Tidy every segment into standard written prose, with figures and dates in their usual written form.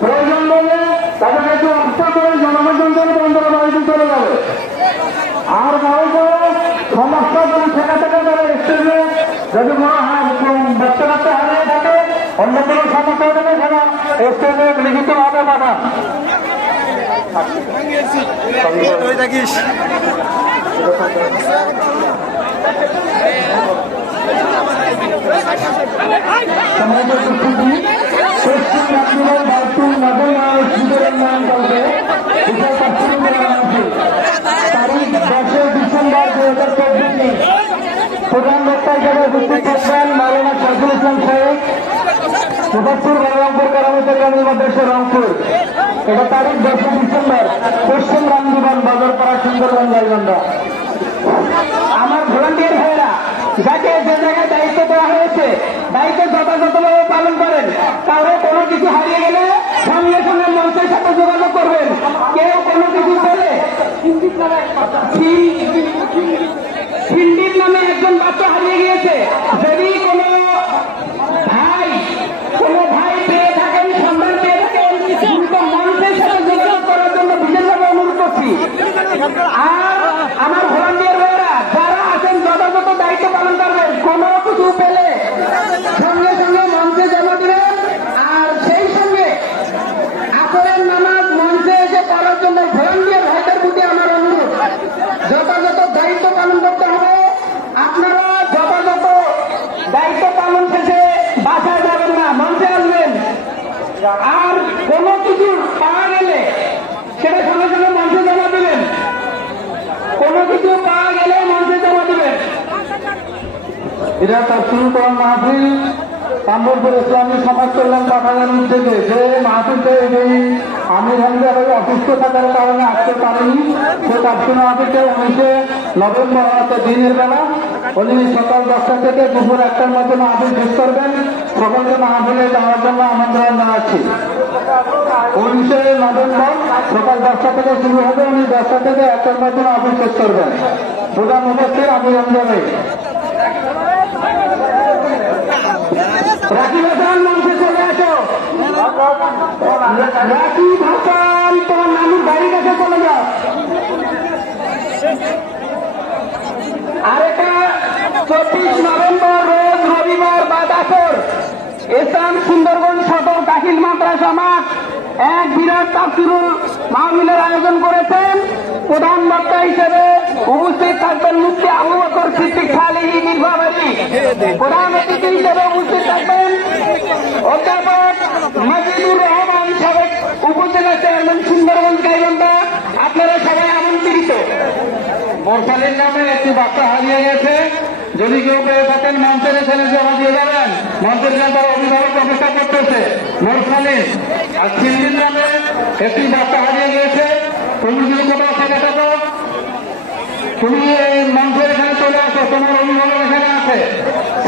প্রয়োজন বলে তাদেরকে একটু অর্থ করে জনগণ বন্ধুরা বাড়িতে চলে যাবে। আর কাউকে সমস্যা ঠেকা থেকে তারা স্টেজে যদি কোনো বাচ্চা কাচ্চা হারিয়ে থাকে অন্য কোনো সমস্যা হলে সেটা স্টেজে লিখিত হবে পাঠান। থাকিস তারিখ 10 ডিসেম্বর 2024 প্রধান বক্তা হিসেবে উপস্থিত থাকবেন মাওলানা শরীফুল ইসলাম সাহেব, মুফাসসির বলরামপুর কারামতের গ্রামীণ মাদ্রাসা রংপুর। এটা তারিখ 10 ডিসেম্বর, পশ্চিম রামদীবান বাজারপাড়া, সুন্দরবন, গাইবান্ধা। আমার ভলান্টিয়ার ভাইয়েরা যাকে যে জায়গায় দায়িত্ব দেওয়া হয়েছে দায়িত্ব যথাযথভাবে পালন করেন। কারো কোনো কিছু হারিয়ে গেলে সঙ্গে সঙ্গে মঞ্চের সাথে যোগাযোগ করবেন। কেউ কোনো কিছু বলে ফিন্ডির নামে একজন বাচ্চা হারিয়ে গিয়েছে, যদি কোনো ভাই পেয়ে থাকেন, সন্ধান পেয়ে থাকেন, মঞ্চের সাথে যোগাযোগ করার জন্য বিশেষভাবে অনুরোধ করছি। আর আমার ভলান্টিয়ার ভাইয়েরা যারা আছেন যথাযথ দায়িত্ব পালন করবেন। কোনো কিছু পেলে সঙ্গে সঙ্গে মঞ্চে জমা দিবেন। আর সেই সঙ্গে আসরের নামাজ মঞ্চে এসে পড়ার জন্য ভলান্টিয়ার ভাইদের প্রতি আমার অনুরোধ, যথাযথ দায়িত্ব পালন করতে হবে। আপনারা যথাযথ দায়িত্ব পালন শেষে বাসায় যাবেন না, মঞ্চে আসবেন। আর কোনো কিছু পাওয়া গেলে সেটা সঙ্গে সঙ্গে মঞ্চে জমা দিবেন। কোনো কিছু পাওয়া গেলে মঞ্চে জমা দিবেন। এটা তাফসীর কোরআন মাহফিল তাম্বরপুর ইসলামী সমাজ কল্যাণ পাঠাগার থেকে যে মাহফিলটা এই আমির হামজা ভাই অসুস্থ থাকার কারণে আসতে পারেনি, সে তাফসীর মাহফিলটা 19 নভেম্বর দিনের বেলা উনি সকাল 10টা থেকে দুপুর 1টার মধ্যে মাহফিল শেষ করবেন। সকলকে মাহফিলে যাওয়ার জন্য আমন্ত্রণ জানাচ্ছি। 19 নভেম্বর সকাল 10টা থেকে শুরু হবে, উনি 10টা থেকে 1টার মধ্যে মাহফিল শেষ করবেন। প্রধান উপস্থিত আমির হামজা ভাই। রাকিব হাসান মঞ্চে চলে আসো। রাকিব হাসান তোমার নানুর বাড়ির কাছে চলে যাও। আর এটা 24 নভেম্বর রোজ রবিবার বাদ আসর ইসলাম সুন্দরবন সদর দাখিল মাদ্রাসা মাঠ এক বিরাট তাফসীরুল মাহফিলের আয়োজন করেছেন। প্রধান বক্তা হিসেবে উপস্থিত থাকবেন মুফতি আবু বকর সিদ্দিক খালিহি নির্বাহী। প্রধান অতিথি হিসেবে উপস্থিত থাকবেন অধ্যাপক মাজিদুর রহমান, সাবেক উপজেলা চেয়ারম্যান, সুন্দরবন, গাইবান্ধা। আপনারা সবাই আমন্ত্রিত। মোরসালিন নামে একটি বাচ্চা হারিয়ে গেছে, যদি কেউ পেয়ে থাকেন মঞ্চের এখানে জমা দিয়ে যাবেন। মঞ্চের এখানে তারা অভিভাবক অপেক্ষা করতেছে। মোরসালিন আর সিন্দির নামে একটি বাচ্চা হারিয়ে গিয়েছে, তুমি যদি কোথাও থেকে থাকো তুমি এই মঞ্চের এখানে চলে আসো, তোমার অভিভাবক এখানে আছে।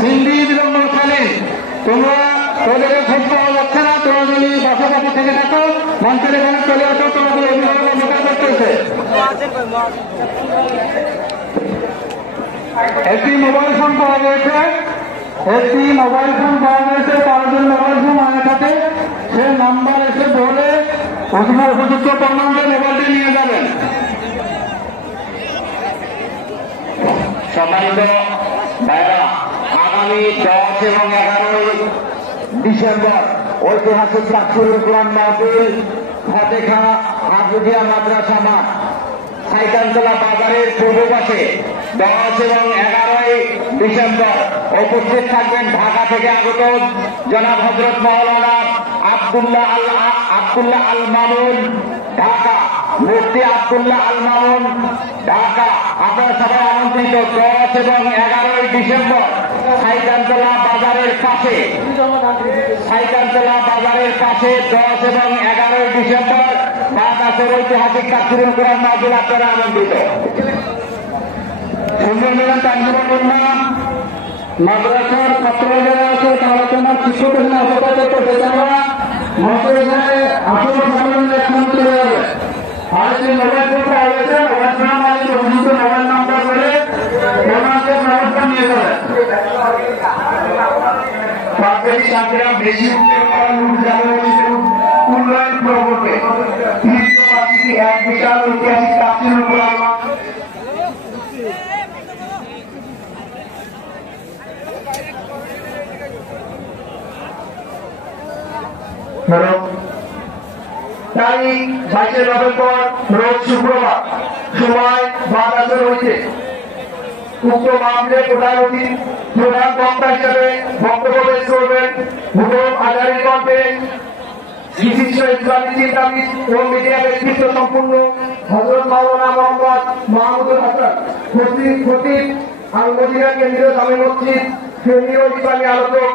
সিন্দির এবং মোরসালিন তোমরা তোদের খোঁজ পাওয়া যাচ্ছে না, তোমরা যদি পাশাপাশি থেকে থাকো মঞ্চের এখানে চলে আসো, তোমাদের অভিভাবক অপেক্ষা করতেছে। একটি মোবাইল ফোন পাওয়া গেছে, তার জন্য মোবাইল ফোন আগে থাকে, সে নাম্বার এসে বলে উপযুক্ত প্রমাণে মোবাইলটি নিয়ে যাবেন। সম্মানিত ভাইরা, আগামী 10 এবং 11 ডিসেম্বর ঐতিহাসিক তাফসীরুল কোরআন মাহফিল ফাতেহা হাফিজিয়া মাদ্রাসা মাঠ, সাইকানতলা বাজারের পূর্ব পাশে 10 এবং 11 ডিসেম্বর উপস্থিত থাকবেন ঢাকা থেকে আগত জনাব হযরত মাওলানা আব্দুল্লাহ আল মামুন ঢাকা, মুফতি আব্দুল্লাহ আল মামুন ঢাকা। আপনারা সবাই আমন্ত্রিত। 10 এবং 11 ডিসেম্বর সাইকানতলা বাজারের পাশে 10 এবং 11 ডিসেম্বর বাংলাদেশের ঐতিহাসিক তাফসীরুল কোরআন মাহফিল আপনারা আমন্ত্রিত। মাদ্রাসার ছাত্র যারা আছে তারা তোমার শিক্ষক অপেক্ষা করতে চাওয়া মঞ্চের এখানে আসল সম্মেলনে ফোন চলে যাবে। আর যে মোবাইল ফোন পাওয়া গেছে মোবাইল নাম্বার বলে ওনাকে বেশি উন্নয়ন প্রকল্পে এক বিশাল ঐতিহাসিক কাজের উপর তারিখ 22 নভেম্বর রোজ শুক্রবার সময় 12টা রয়েছে। উক্ত মামলায় প্রধান বক্তা হিসেবে বক্তব্য পেশ করবেন হুকুম আজারির কণ্ঠে বিশিষ্ট ইসলামী চিন্তাবিদ ও মিডিয়া ব্যক্তিত্ব সম্পূর্ণ হযরত মাওলানা মোহাম্মদ মাহমুদুল হাসান খতিব আল মদিনা কেন্দ্রীয় জামে মসজিদ কেন্দ্রীয় ইসলামী আলোচক